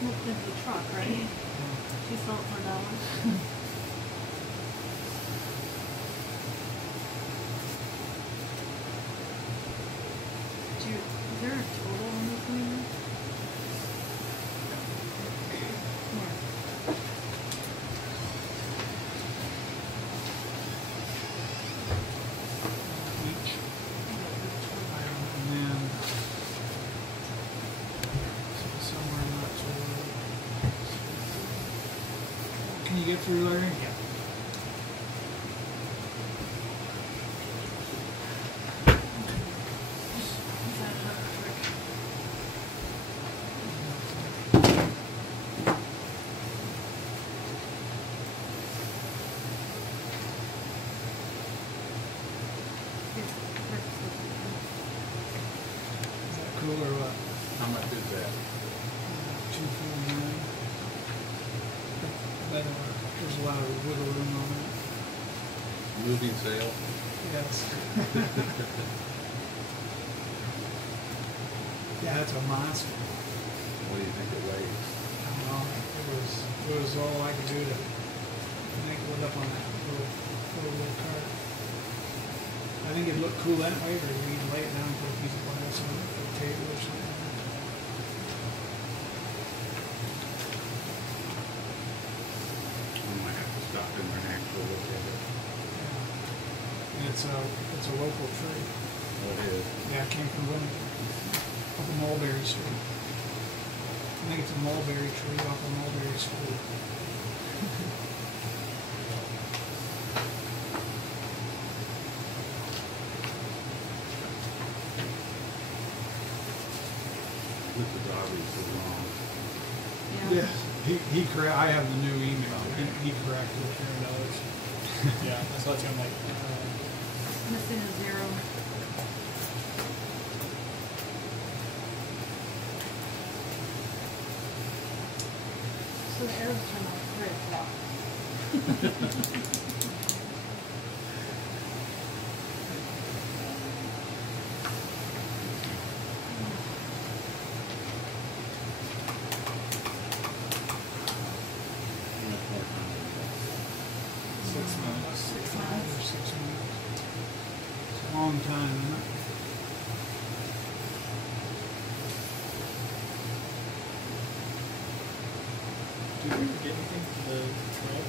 Looked at the truck, right? She sold for $1. Is there a total on this one? Each. And then somewhere in that total. Can you get through, Larry? Yeah. Cool or what? How much is that? 249. But there's a lot of wiggle room on it. Moving sale? Yes. Yeah, it's a monster. What do you think it weighs? I don't know. It was all I could do to make it up on that little cart. I think it'd look cool anyway, or you can lay it down and put a piece of glass on it for a table or something. I might have to stop in there and actually look at it. And it's a local tree. What is? Yeah, it came from Winnipeg, off of Mulberry Street. I think it's a mulberry tree off of Mulberry Street. This is obviously wrong. Yeah, I have the new email. He corrected it. Yeah, so that's gonna like. Missing a 0. So the arrows turn out very flat. How much more time is that? 6 months. 6 5 months. or 6 months. It's a long time, isn't it? Did we ever get anything for the truck?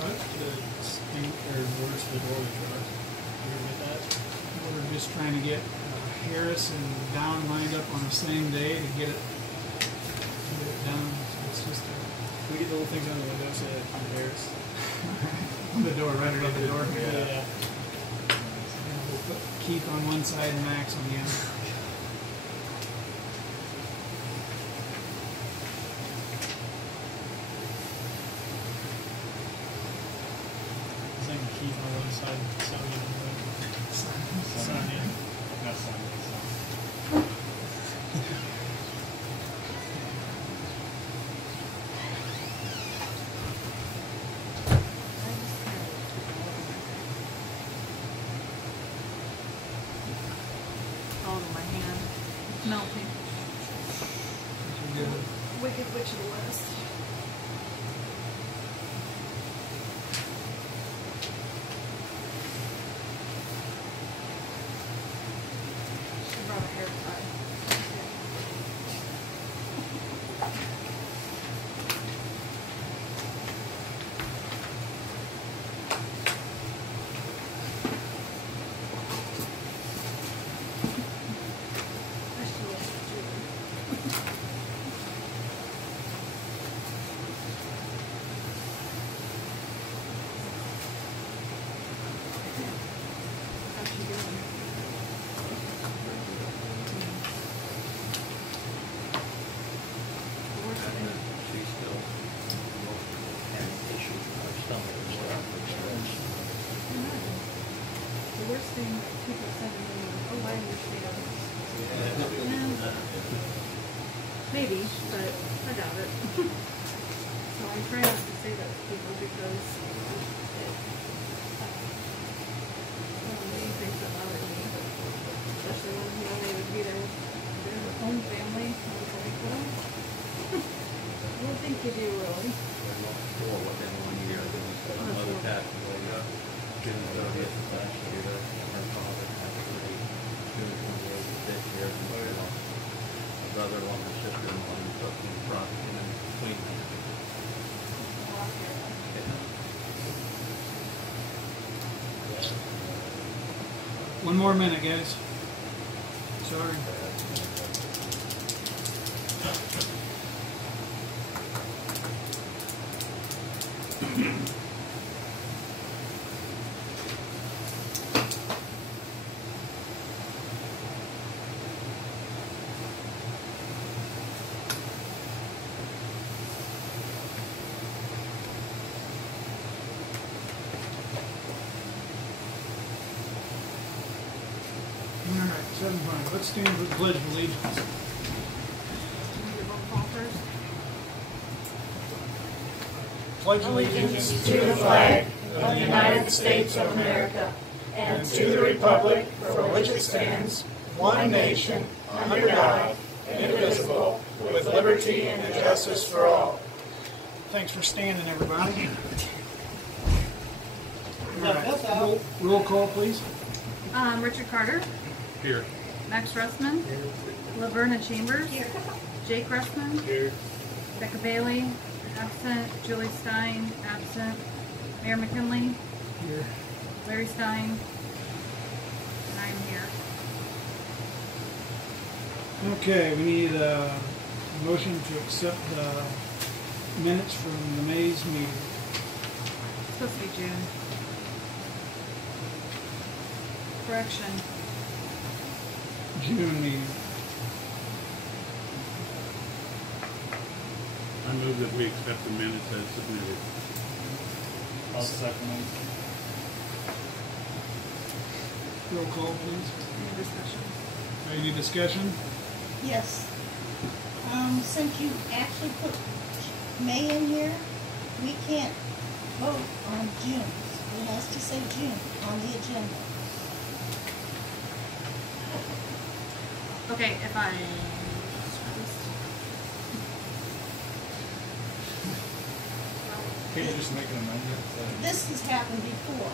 What? The sting or words for the door of the truck? Did we ever get that? We're just trying to get Harris and Down lined up on the same day to get it done. So it's just Can we get the little things on the window so that it Harris? the door right above the door. Yeah. And we'll put Keith on one side and Max on the other. Same Keith on one side, Sonny on the other. Sonny. Not Sonny. All in my hand. It's melting. Wicked Witch of the West. She brought a hair tie. I should have Julie. How's she doing? Where's she been? She's still having issues with her stomach and stuff. The worst thing that people said to me was, oh, why are you scared? Maybe, but I doubt it. So I try not to say that to people because many things that bother me, especially when they would be their own family. I was like, well, They do really. Four within 1 year, then we said my mother passed away, June 30th of last year, her father passed away, June 28th of this year, and my brother-in-law and sister-in-law, and both in front and in between them. One more minute, guys. Sorry. All right, 7-5. Let's stand for the Pledge of Allegiance. Do your roll call first. Pledge Allegiance to the flag of the United States of America and to the republic for which it stands, one nation, under God, indivisible, with liberty and justice for all. Thanks for standing, everybody. All right, roll call, please. Richard Carter. Here. Max Russman. Laverna Chambers. Jake Russman. Here. Becca Bailey. Absent. Julie Stein. Absent. Mayor McKinley. Here. Larry Stein. And I'm here. Okay, we need a motion to accept the minutes from the May's meeting. It's supposed to be June. Correction. June meeting. I move that we accept the minutes as submitted. I'll second it. Roll call, please. Any discussion? Any discussion? Yes. Since you actually put May in here, we can't vote on June. It has to say June on the agenda. Okay, if I... Can you just make an amendment? This has happened before.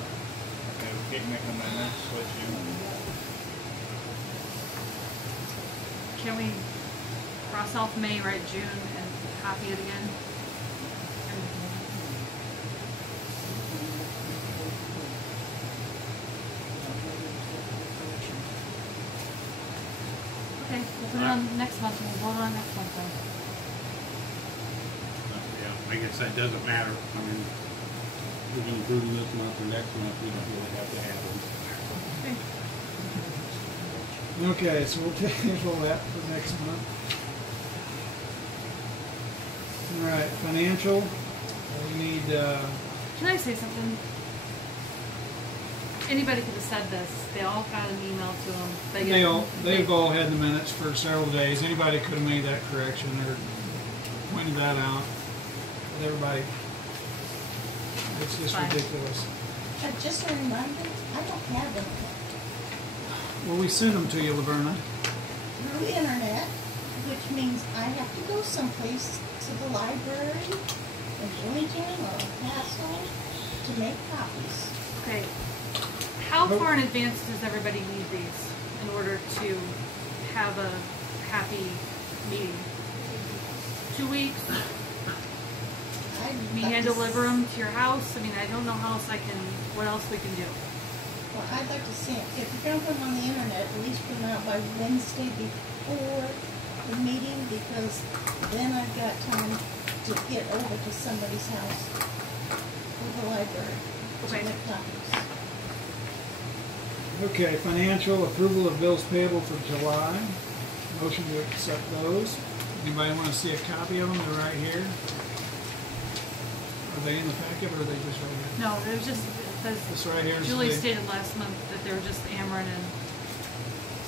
Okay, we can make an amendment, switch you. Can we cross off May, write June, and copy it again? Okay, we'll put it on next month, and we'll vote on next month then. Yeah, I guess that doesn't matter. I mean, we can approve them this month or next month, we don't really have to have them. Okay. Okay, so we'll table that for next month. All right, financial. We need, Can I say something? Anybody could have said this. They all got an email to them. they've all had the minutes for several days. Anybody could have made that correction or pointed that out. But everybody, it's just Fine. ridiculous. Just a reminder, I don't have them Well, we send them to you, Laverna. through internet, which means I have to go someplace to the library in Bloomington or El Paso to make copies. Okay. How far in advance does everybody need these in order to have a happy meeting? 2 weeks? Me hand deliver them to your house? I mean, I don't know how else what else we can do. Well, I'd like to see it. If you're gonna put them on the internet, at least put them out by Wednesday before the meeting, because then I've got time to get over to somebody's house or the library to Okay. make copies. Okay, financial approval of bills payable for July. Motion to accept those. Anybody want to see a copy of them? They're right here. Are they in the packet or are they just right here? No, it was just, This right here is Julie the- stated last month that they were just Ameren and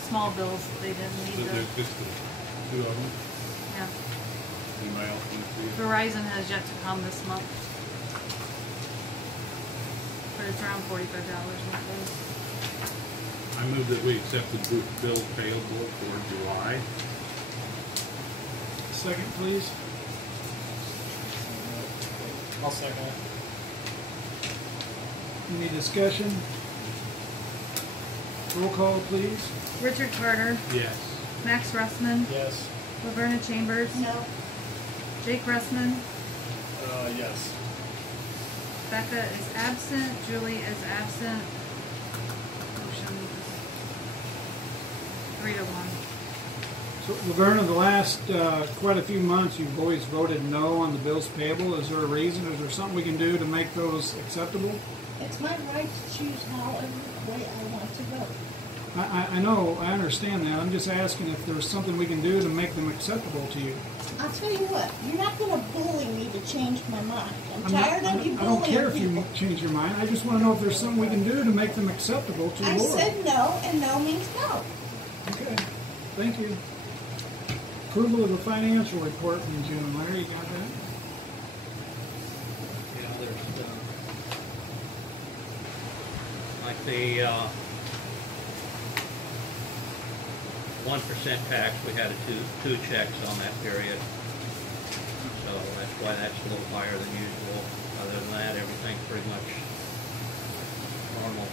small bills that they didn't So need to, there's just the two of them. yeah. Anybody else want to see it? Verizon has yet to come this month. But it's around $45 monthly. I move that we accept the bills payable for July. Second, please. I'll second it. Any discussion? Roll call, please. Richard Carter, Yes. Max Russman, Yes. Laverna Chambers, No, Jake Russman, Yes. Becca is absent, Julie is absent. Motion is 3-1. So, Laverna, the last quite a few months, you've always voted no on the bills payable. Is there a reason? Is there something we can do to make those acceptable? it's my right to choose however way I want to vote. I know, I understand that. I'm just asking if there's something we can do to make them acceptable to you. I'll tell you what, you're not gonna bully me to change my mind. I'm not- tired of you I don't care bullying if you people. change your mind. I just want to know if there's something we can do to make them acceptable to the I Lord. said no, and no means no. Okay, thank you. Approval of the financial report from June. Larry, you got that? Yeah, there's, like the, 1% tax, we had two checks on that period. So that's why that's a little higher than usual. Other than that, everything's pretty much normal.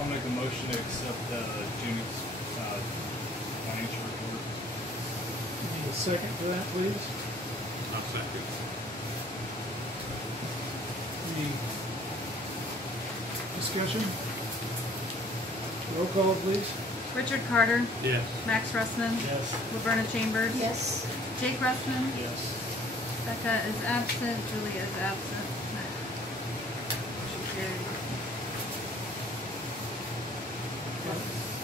I'll make a motion to accept June's financial report. Need a second for that, please? I'll second. Any discussion? Roll call, please. Richard Carter, Yes. Max Russman, Yes. Laverna Chambers, Yes, Jake Russman, Yes. Becca is absent, Julie is absent. Motion carried.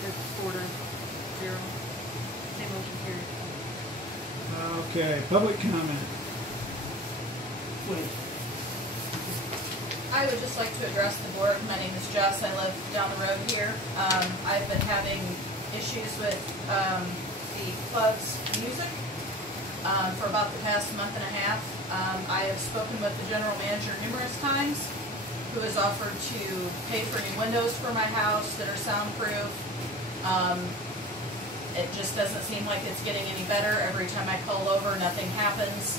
It's 4-0. Same motion carried. Okay, public comment. I would just like to address the board. My name is Jess. I live down the road here. I've been having issues with the club's music for about the past month and a half. I have spoken with the general manager numerous times, who has offered to pay for new windows for my house that are soundproof. It just doesn't seem like it's getting any better. Every time I call over, nothing happens.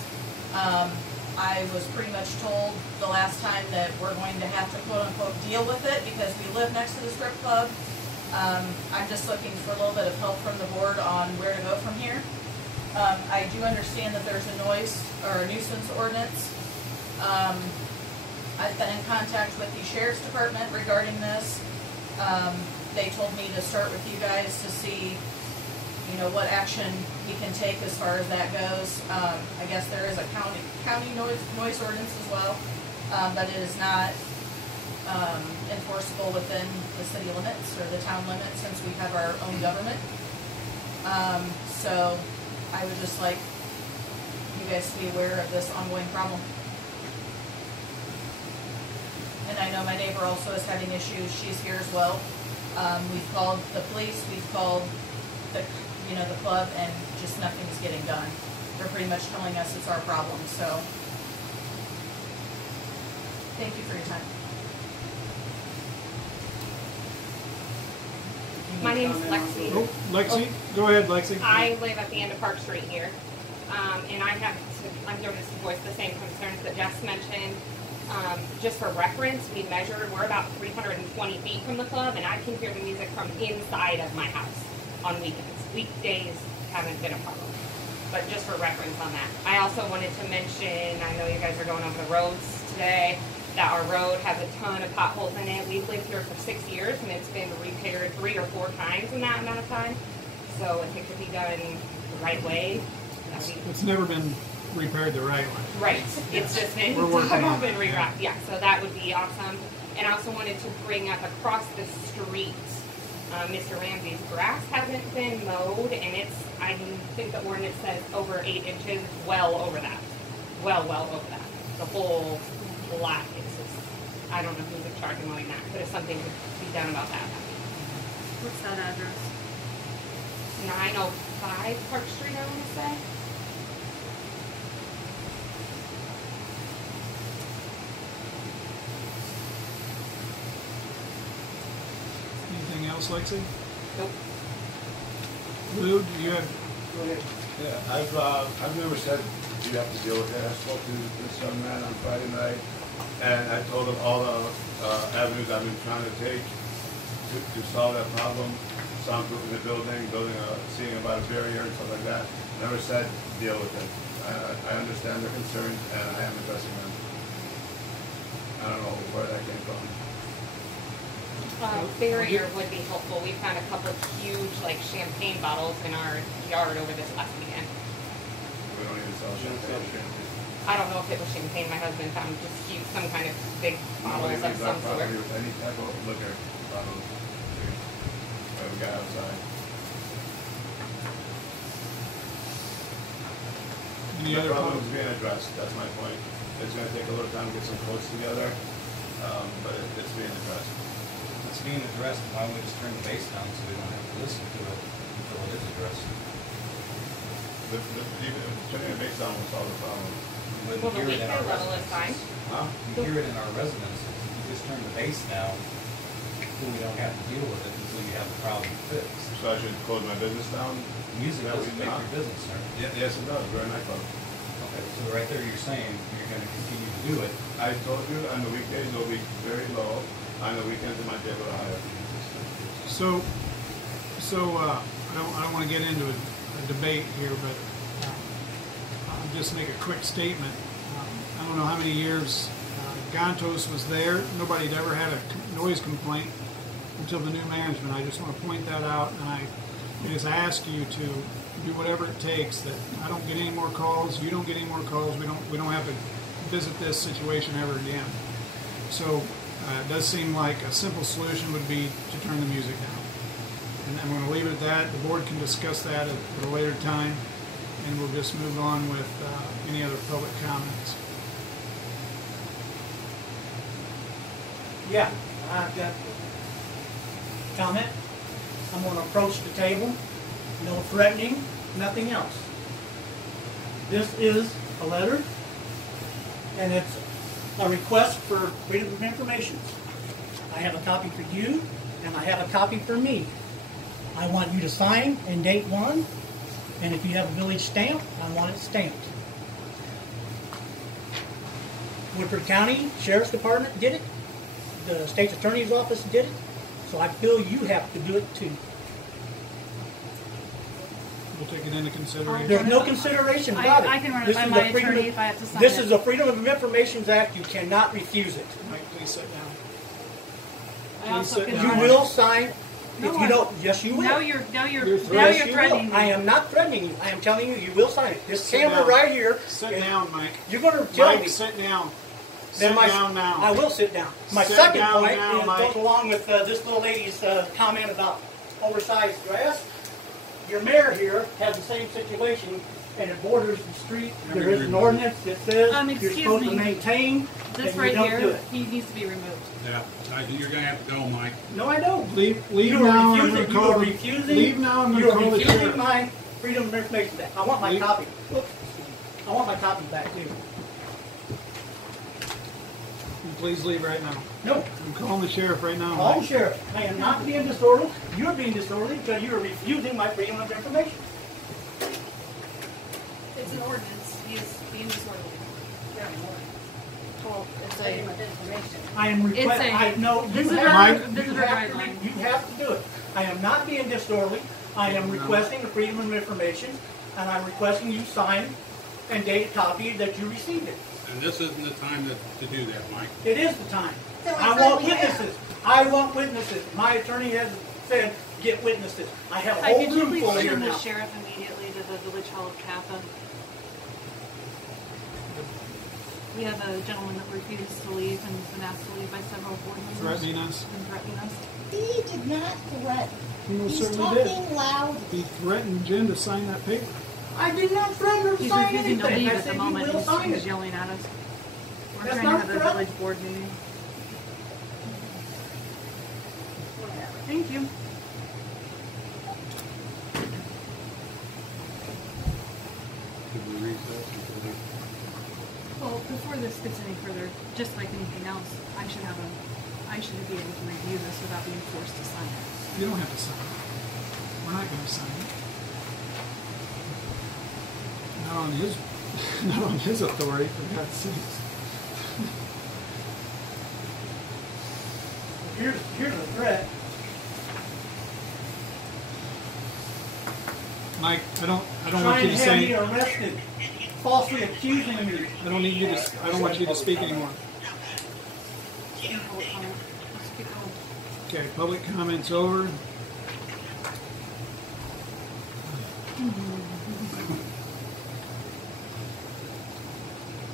I was pretty much told the last time that we're going to have to quote-unquote deal with it because we live next to the strip club. I'm just looking for a little bit of help from the board on where to go from here. I do understand that there's a noise or a nuisance ordinance. I've been in contact with the sheriff's department regarding this. They told me to start with you guys to see, you know, what action we can take as far as that goes. I guess there is a county noise ordinance as well, but it is not enforceable within the city limits or the town limits since we have our own government. So I would just like you guys to be aware of this ongoing problem. And I know my neighbor also is having issues. She's here as well. We've called the police, we've called the club, and just nothing's getting done. They're pretty much telling us it's our problem, so thank you for your time. My name's Lexi. Oh, Lexi, go ahead, Lexi. I live at the end of Park Street here, and I'm here to voice the same concerns that Jess mentioned. Just for reference, we measured, we're about 320 feet from the club, and I can hear the music from inside of my house on weekends. Weekdays haven't been a problem, but just for reference on that. I also wanted to mention, I know you guys are going over the roads today, that our road has a ton of potholes in it. We've lived here for 6 years, and it's been repaired 3 or 4 times in that amount of time. So if it could be done the right way, that'd be It's never been repaired the right way. right. It's just been We're working on been it. rewrapped. Yeah, so that would be awesome. And I also wanted to bring up across the street, Mr. Ramsey's grass hasn't been mowed, and I think the ordinance says over 8 inches, well over that. Well over that. The whole lot is just, I don't know who's in charge of mowing that, but if something could be done about that. What's that address? 905 Park Street, I want to say. Any else, Lexi? Nope. Lou, do you have? Yeah, I've never said you have to deal with it. I spoke to this young man on Friday night, and I told him all the avenues I've been trying to take to solve that problem. Soundproofing the building, seeing about a barrier and stuff like that. Never said deal with it. I understand their concerns, and I am addressing them. I don't know where that came from. Barrier would be helpful. We found a couple of huge, like, champagne bottles in our yard over this last weekend. We don't even sell champagne. I don't know if it was champagne. My husband found just huge, some kind of big bottles Nobody of leaves some our sort. property with any type of liquor bottles. We have a guy outside. Any The other problem comments? is being addressed. That's my point. It's going to take a little time to get some quotes together, but it's being addressed. It's being addressed, why don't we just turn the bass down so we don't have to listen to it until it is addressed? Even turning the bass down will solve the problem. You Well, wouldn't the hear it in our weekend level is fine. residences. Huh? You hear it in our residences. If you just turn the bass down, then we don't have to deal with it until you have the problem fixed. So I should close my business down? Music That doesn't we make not? your business, sir. Yes, it does. We're a nightclub. Okay, so right there you're saying you're gonna continue to do it. I told you on the weekdays it'll be very low. On the weekends it might be able to higher. So, I don't want to get into a debate here, but I'll just make a quick statement. I don't know how many years Gantos was there. Nobody had ever had a noise complaint until the new management. I just want to point that out, and I just ask you to do whatever it takes that I don't get any more calls, you don't get any more calls, we don't have to visit this situation ever again. So it does seem like a simple solution would be to turn the music down. And I'm going to leave it at that. The board can discuss that at a later time, and we'll just move on with any other public comments. Yeah, I've got a comment. I'm going to approach the table. No threatening, nothing else. This is a letter, and it's a request for freedom of information. I have a copy for you, and I have a copy for me. I want you to sign and date one, and if you have a village stamp, I want it stamped. Woodford County Sheriff's Department did it. The State's Attorney's Office did it. So I feel you have to do it too. We'll take it into consideration. There's no consideration about it. I can run it This by is my a freedom attorney of- if I have to sign This it. is a Freedom of Information Act. You cannot refuse it. Mike, please sit down. I also Please sit can down. You run will sign. No, If you don't, yes, you will. Now You're you're Yes, you will. threatening me. I am not threatening you. I am telling you, you will sign it. This Sit camera down. right here. Sit is- down, Mike. You're going to tell Mike, me. sit down. Then Sit my- down now. I will sit down. My Sit second down point now, is Mike. goes along with this little lady's comment about oversized grass. Your mayor here has the same situation, and it borders the street. There is an ordinance that says you're excuse supposed to me. maintain, This and right you don't do here, it. he needs to be removed. Yeah, you're gonna have to go, Mike. No, I don't. Leave You now. are I'm refusing. gonna You call are the- refusing. Leave now. I'm You going to are call the refusing sheriff. my Freedom of Information back. I want my Leave- copy. Look, I want my copy back too. Please leave right now. No, I'm calling the sheriff right now. call the Mike. sheriff. I am not being disorderly. You're being disorderly because you are refusing my Freedom of Information. It's an ordinance. He is being disorderly. Well, it's a, I am It's requesting. a I know you visitor- have, visitor you have to. guideline. You have to do it. I am not being disorderly. I am requesting the Freedom of Information, and I'm requesting you sign and date a copy that you received it. And this isn't the time to do that, Mike. It is the time. So we I want certainly have. witnesses. I want witnesses. My attorney has said, get witnesses. I have a Hi, whole could you room please full here send the now. sheriff immediately to the Village Hall of Kappa? We have a gentleman that refused to leave and has been asked to leave by several board members. Threatening us. And threatening us. He did not threaten. He most He's certainly did. talking loud. He threatened Jen to sign that paper. I did not threaten her to He's sign refusing to anything. leave I at said the you moment. will sign He's it. yelling at us. We're That's trying to not have a threat. village board meeting. Thank you. Could we recess until we? Well, before this gets any further, just like anything else, I I should be able to review this without being forced to sign it. You don't have to sign it. We're not gonna sign it. Not on his, not on his authority, for God's sakes. Here's the threat. Mike, I don't want Trying you to to have me say, arrested, falsely accusing me. I don't need you to, I don't want you to speak anymore. Public comment. Let's keep going. Okay, public comments over.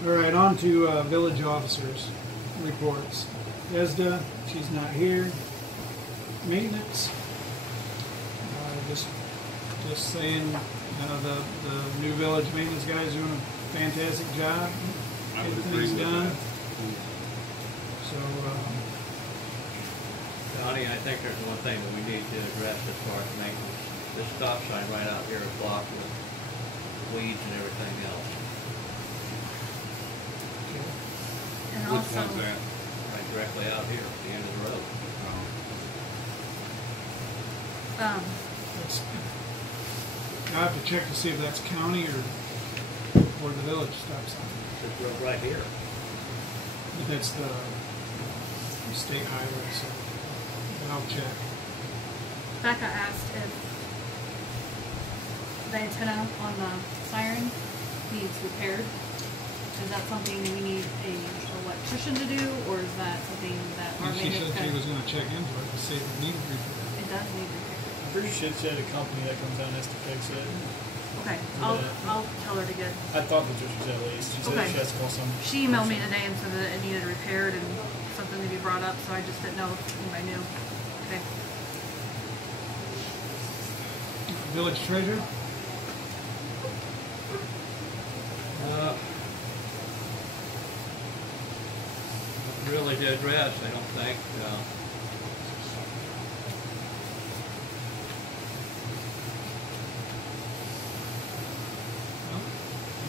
All right, on to village officers' reports. Esda, she's not here. Maintenance. Just saying, the new village maintenance guy is doing a fantastic job. I would Getting agree things with done. that. So, Donnie, I think there's one thing that we need to address as far as maintenance. This stop sign right out here is blocked with weeds and everything else. And Which also, one's that? Right directly out here at the end of the road. that's, I have to check to see if that's county or the village stop sign. This road right here. But that's the state highway, so I'll check. Becca asked if the antenna on the siren needs repaired. Is that something we need an electrician to do, or is that something that our And she maintenance said she guy? was gonna check into it to see if it needed repair. It does need repair. I'm pretty sure she had a company that comes down and has to fix it. Okay, Yeah. I'll tell her to get. I thought that this was at least. She said Okay. she has to call some. She emailed me today and said that it needed repaired and something to be brought up, so I just didn't know if anybody knew. Okay. Village treasurer? Really to address, I don't think.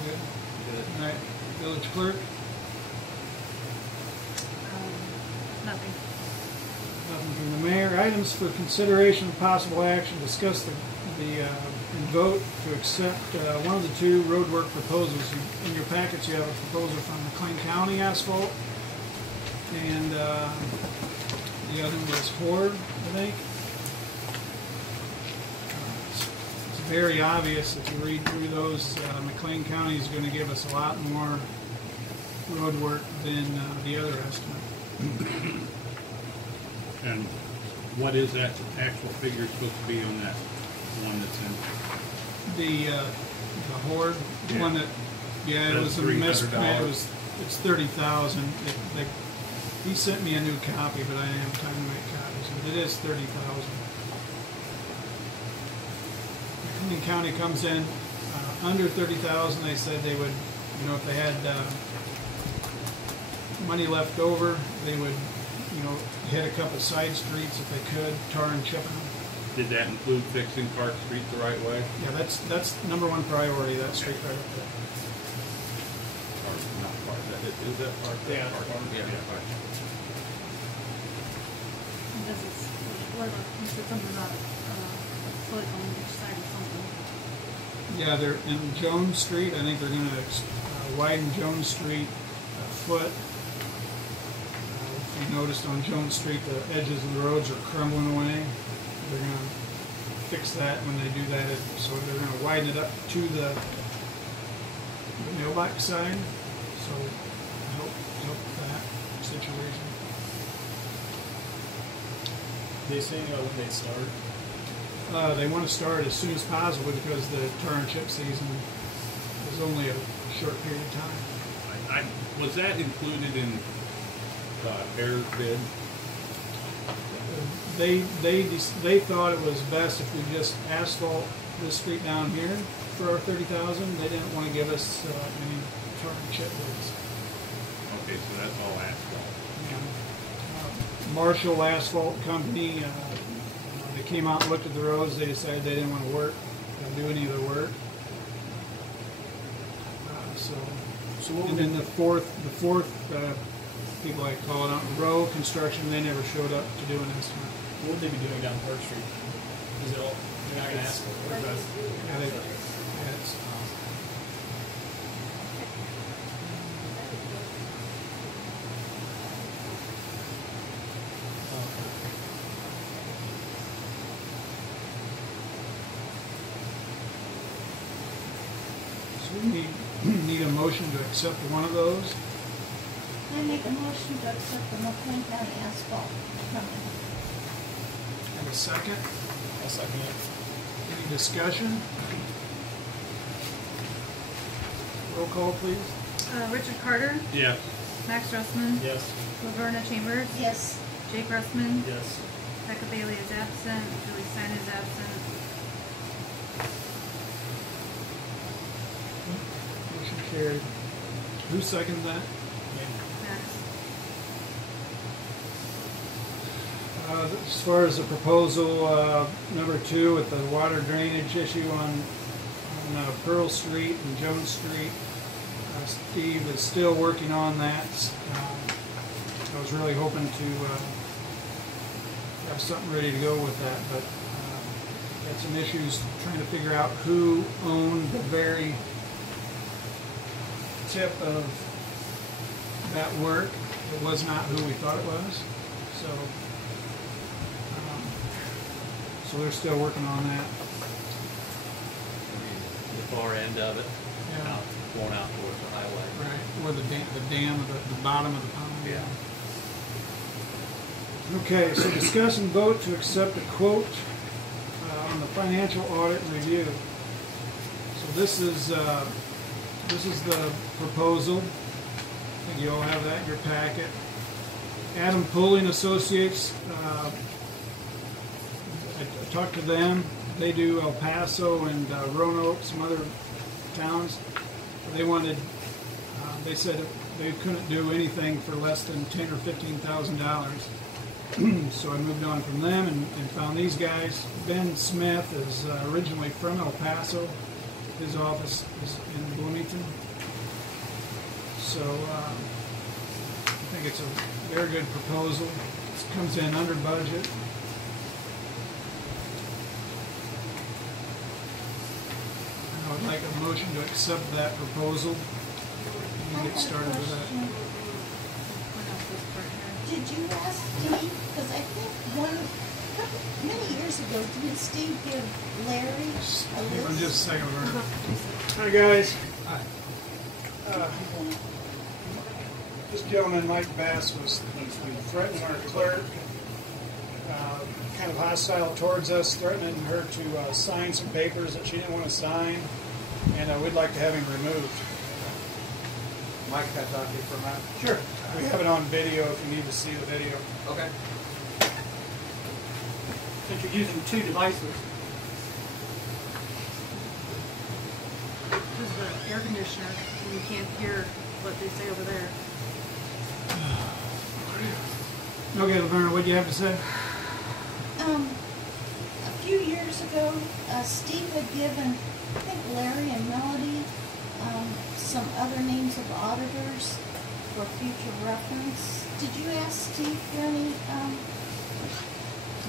Good. Good. All right, village clerk? Nothing. Nothing from the mayor. Items for consideration and possible action. Discuss and vote to accept one of the two roadwork proposals. In your packets, you have a proposal from McLean County Asphalt, and the other was Ford, I think. It's very obvious if you read through those. McLean County is going to give us a lot more road work than the other estimate. And what is that actual figure supposed to be on that one that's in? The Horde, the one that, yeah, it That's was a miss. $300. It's 30,000. He sent me a new copy, but I didn't have time to make copies. But it is 30,000. McLean County comes in under 30,000. They said they would, if they had money left over, they would, hit a couple side streets if they could, tar and chip them. Did that include fixing Park Street the right way? Yeah, that's number one priority. That street right up there. Or not Park, is that Park? Yeah. Park. Yeah, Park. This is, what about, you said something about a foot on each side of something. Yeah, they're in Jones Street. I think they're going to widen Jones Street a foot. If you noticed on Jones Street, the edges of the roads are crumbling away. They're going to fix that when they do that. So they're going to widen it up to the mailbox side. So help that situation. They saying when they start? They want to start as soon as possible because the tar and chip season is only a short period of time. Was that included in Air's bid? They thought it was best if we just asphalt this street down here for our 30,000. They didn't want to give us any tar and chip bids. Okay, so that's all asphalt. Marshall Asphalt Company, they came out and looked at the roads. They decided they didn't want to do any of the work. So what And would then the fourth people like call it out row construction, they never showed up to do an estimate. What would they be doing down Park Street? Is it all, they're not gonna ask for it? Yeah, it's, so we need a motion to accept one of those. I make a motion to accept the McLean County Asphalt Company. Have a second? I'll second it. Any discussion? Roll call, please. Richard Carter, Yes. Max Russman, Yes. Laverna Chambers, Yes. Jake Russman, Yes. Becca Bailey is absent, Julie Stein is absent. Motion carried. Who seconded that? Max. As far as the proposal, number 2 with the water drainage issue on Pearl Street and Jones Street, Steve is still working on that. I was really hoping to have something ready to go with that, but had some issues trying to figure out who owned the very tip of that work. It was not who we thought it was, so they're still working on that. The far end of it, Yeah. going out towards the highway. Right, where the dam of the bottom of the pond. Yeah. Okay, so discuss and vote to accept a quote on the financial audit review. So this is the proposal. I think you all have that in your packet. Adam Pulling Associates. I talked to them. They do El Paso and Roanoke, some other towns. They wanted. They said they couldn't do anything for less than $10,000 or $15,000. So I moved on from them and found these guys. Ben Smith is originally from El Paso. His office is in Bloomington. So I think it's a very good proposal. It comes in under budget. I would like a motion to accept that proposal. I And get have a started with that. question. What else was part here? Did you ask Steve, because I think many years ago, didn't Steve give Larry a Hang on list? just a second, Vernon. Hi, guys. This gentleman, Mike Bass, was threatening our clerk, kind of hostile towards us, threatening her to sign some papers that she didn't want to sign, and we'd like to have him removed. Mike, can I talk to you for a minute? Sure. We have it on video if you need to see the video. Okay. Since you're using 2 devices. This is the air conditioner, and you can't hear what they say over there. Okay, Laverna, what do you have to say? A few years ago, Steve had given, I think Larry and Melody, some other names of auditors for future reference. Did you ask Steve for any,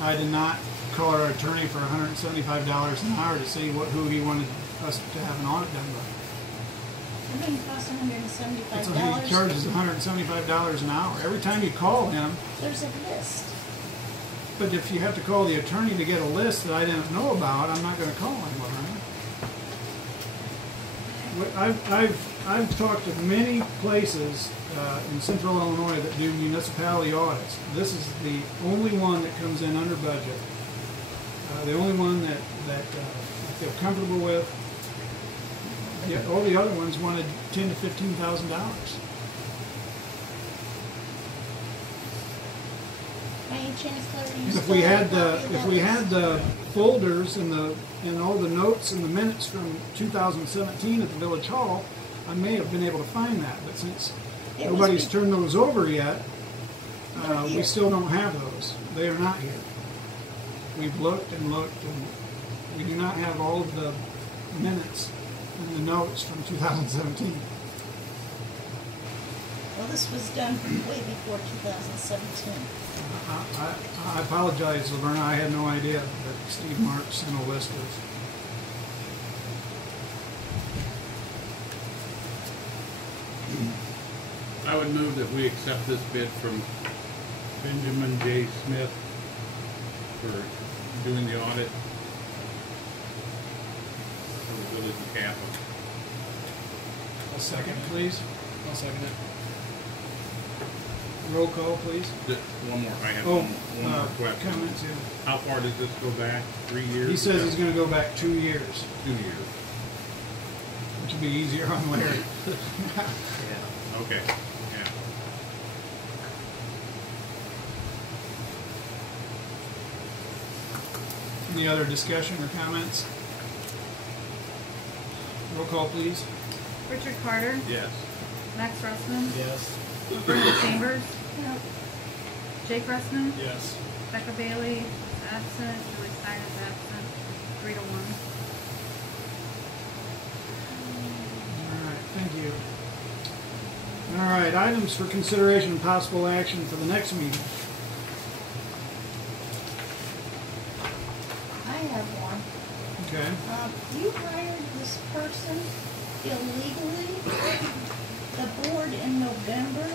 I did not call our attorney for $175 an hour to see who he wanted us to have an audit done by. I think it costs $175. He charges $175 an hour. Every time you call him, There's a list. but if you have to call the attorney to get a list that I didn't know about, I'm not going to call him. I've talked to many places in central Illinois that do municipality audits. This is the only one that comes in under budget. The only one that I feel comfortable with. Yet all the other ones wanted $10,000 to $15,000. By any chance, Larry, you And if still we have had a copy of that we list? had the folders and all the notes and the minutes from 2017 at the Village Hall, I may have been able to find that. But since It was nobody's be- turned those over yet, They're we here. still don't have those. They are not here. We've looked and looked, and we do not have all of the minutes and the notes from 2017. Well, this was done way before 2017. I apologize, Laverna, I had no idea that Steve Marks sent a list of. I would move that we accept this bid from Benjamin J. Smith for doing the audit for the village of Kappa. A second, please. I'll second it. Roll call, please. Just one more, I have Oh, one more question. comments, yeah. How far does this go back? 3 years? He says he's gonna go back 2 years, 2 years. which will be easier on Larry. Yeah. Okay, yeah. Any other discussion or comments? Roll call, please. Richard Carter, Yes. Max Russman, Yes. Brenda Chambers, Now, Jake Russman, Yes. Becca Bailey is absent, Julie Stein is absent, 3 to 1. All right, thank you. All right, items for consideration and possible action for the next meeting. I have one. Okay. You hired this person illegally. The board in November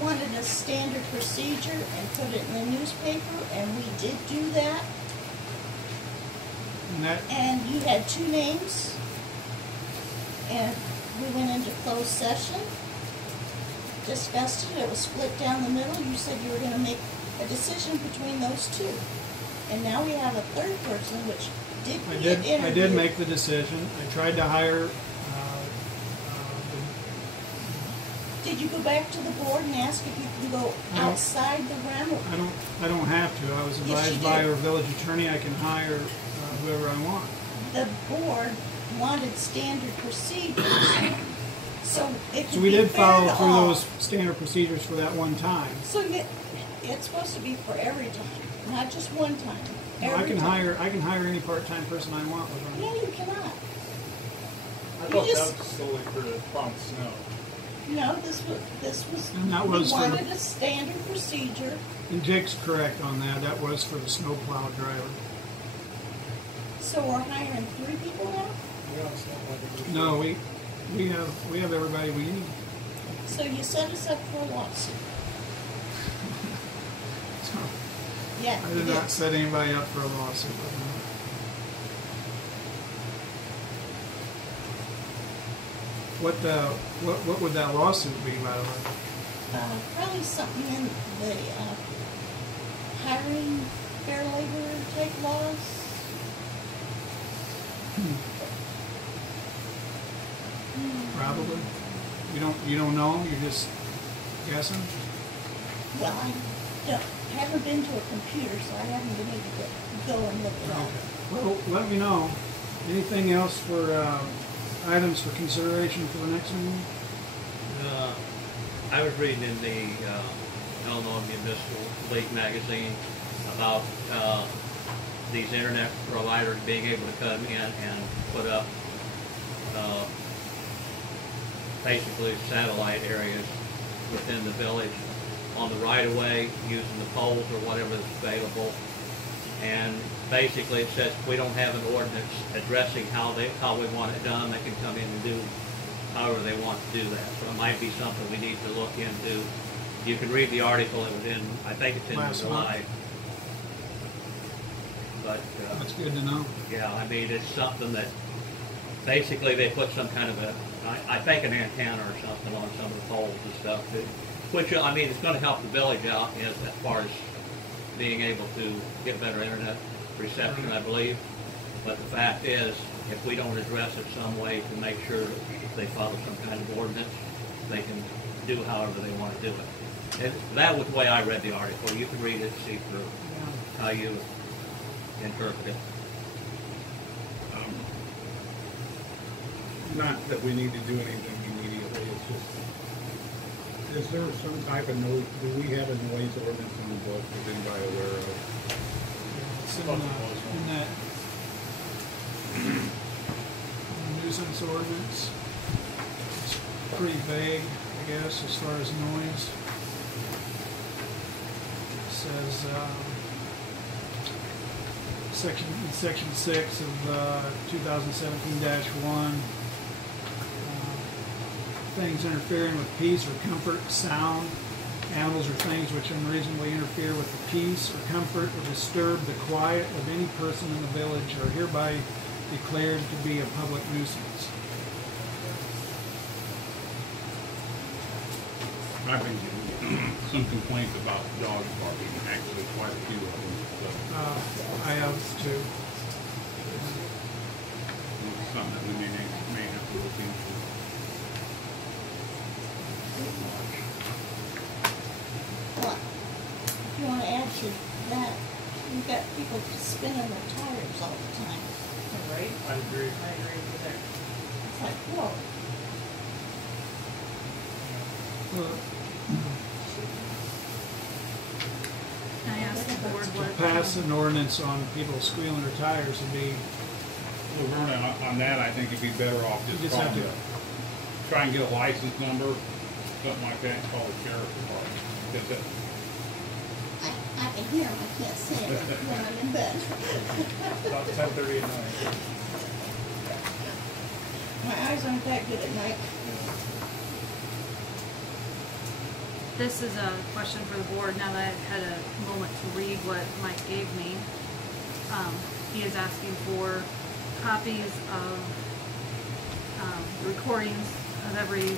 wanted a standard procedure and put it in the newspaper, and we did do that. And that, And you had 2 names, and we went into closed session, discussed it, it was split down the middle. You said you were gonna make a decision between those 2. And now we have a 3rd person, which did get interviewed. I did make the decision. I tried to hire, Did you go back to the board and ask if you can go I don't- outside the realm? I don't have to. I was Yes, you advised by did. our village attorney I can hire whoever I want. The board wanted standard procedures, so it So could we be did fair follow to through all. those standard procedures for that one time. So it's supposed to be for every time, not just one time. I Every can time. hire any part-time person I want with No, them. you cannot. I You thought just- that was solely for the plowing snow. No, this was, And that we was for the- wanted a standard procedure. And Jake's correct on that. That was for the snowplow driver. So we're hiring 3 people now? Yeah, it's not like it was- No, we have everybody we need. So you set us up for a lawsuit. So Yeah, I you did did. not set anybody up for a lawsuit. What would that lawsuit be, by the way? Probably something in the hiring fair labor type laws. Probably. You don't know. You're just guessing. Well, haven't been to a computer, so I haven't been able to go and look it up. Well, let me know. Anything else for items for consideration for the next meeting? I was reading in the Illinois Municipal League magazine about these internet providers being able to come in and put up basically satellite areas within the village on the right-of-way using the poles or whatever is available. And basically it says we don't have an ordinance addressing how we want it done. They can come in and do however they want to do that. So it might be something we need to look into. You can read the article. It was in, I think it's in Last July. month. But That's good to know. yeah, I mean, it's something that basically they put some kind of I think an antenna or something on some of the poles and stuff. Which, I mean, it's going to help the village out as far as being able to get better internet reception, I believe. But the fact is, if we don't address it some way to make sure that they follow some kind of ordinance, they can do however they want to do it. And that was the way I read the article. You can read it and see through how you interpret it. Not that we need to do anything immediately, it's just, is there some type of noise, do we have a noise ordinance in the book that anybody aware of? It's in that nuisance ordinance. pretty vague, I guess, as far as noise. It says, section 6 of 2017-1, things interfering with peace or comfort, sound, animals or things which unreasonably interfere with the peace or comfort or disturb the quiet of any person in the village are hereby declared to be a public nuisance. I've been getting some complaints about dogs barking, actually quite a few of them, so I have too. it's something that we may have to look into. Well, if you wanna add to that, you've got people spinning their tires all the time. Right? I agree. I agree with that. It's like, whoa. Well, I asked the board to what. pass an ordinance on people squealing their tires would be, Well, Vernon, on that, I think you'd be better off you just just have calling to, try and get a license number, something like that, and call the sheriff's department. Because that, I can hear them, I can't see them when I'm in bed. About 10:30 at night. My eyes aren't that good at night. This is a question for the board, now that I've had a moment to read what Mike gave me. He is asking for copies of the recordings of every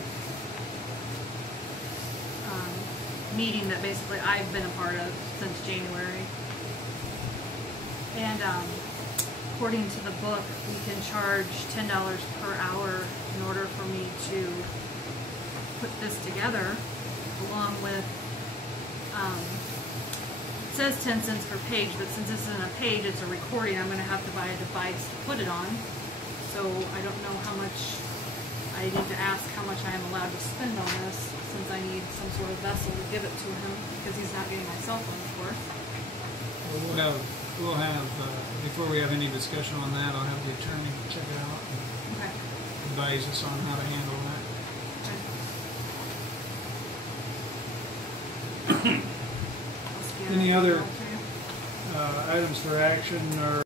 meeting that basically I've been a part of since January. And according to the book, we can charge $10 per hour in order for me to put this together, along with, it says 10 cents per page, but since this isn't a page, it's a recording, I'm gonna have to buy a device to put it on. So I don't know how much, I need to ask how much I am allowed to spend on this, since I need some sort of vessel to give it to him, because he's not getting my cell phone, of course. we'll have, before we have any discussion on that, I'll have the attorney check it out and Okay. advise us on how to handle that. I'll scan Any it other to you. items for action or